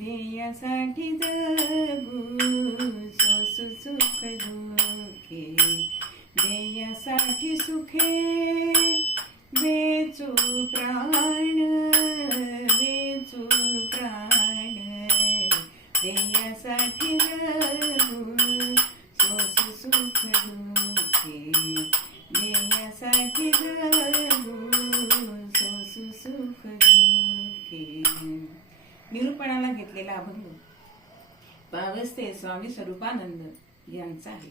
ध्येयासाठी जगू सोसू सुख दुःखे ध्येयासाठी सुखे वेचू प्राण वेचू प्राण ध्येयासाठी जगू सोसू सुख दुःखे ध्येयासाठी जगू सोसू सुख दुःखे. निरूपणाला घेतलेला अभंग पावसते स्वामी स्वरूपानंद यांचा आहे.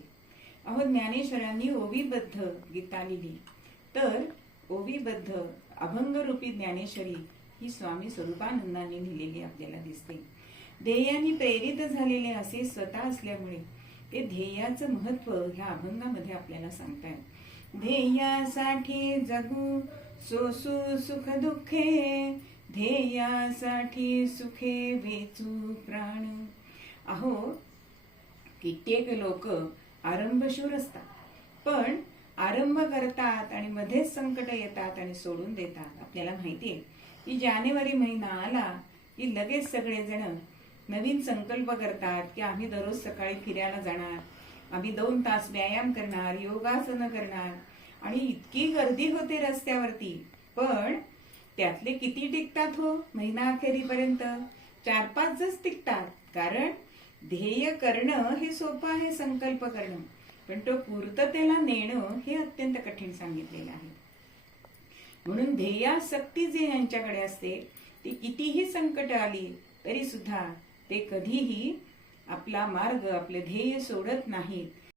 अहो, ज्ञानेश्वरांनी ओवीबद्ध गीता लिहिली, तर ओवीबद्ध अभंगरूपी ज्ञानेश्वरी ही स्वामी स्वरूपानंदांनी लिहिलेली आपल्याला दिसते. ध्येयाने प्रेरित झालेले असे स्वतः असल्यामुळे ते ध्येयाचं महत्व ह्या अभंगामध्ये आपल्याला सांगतात. ध्येयासाठी जगू सोसू सुख दुःखे ध्येयासाठी सुखे वेचू प्राण. अहो, कित्येक लोक आरंभशूर असतात, पण आरंभ करतात आणि मध्येच संकट येतात आणि सोडून देतात. आपल्याला माहिती आहे की जानेवारी महिना आला की लगेच सगळेजण नवीन संकल्प करतात की आम्ही दररोज सकाळी फिरायला जाणार, आम्ही 2 तास व्यायाम करणार, योगासनं करणार, आणि इतकी गर्दी होते रस्त्यावरती. पण त्यातले किती टिकतात हो महिना अखेरीपर्यंत? 4-5च टिकतात. कारण ध्येय करणं हे सोपं आहे, संकल्प करणं, पण तो पूर्ततेला नेणं हे अत्यंत कठीण सांगितलेलं आहे. म्हणून ध्येयासक्ती जे यांच्याकडे असते ती कितीही संकट आली तरी सुद्धा ते कधीही आपला मार्ग, आपले ध्येय सोडत नाहीत.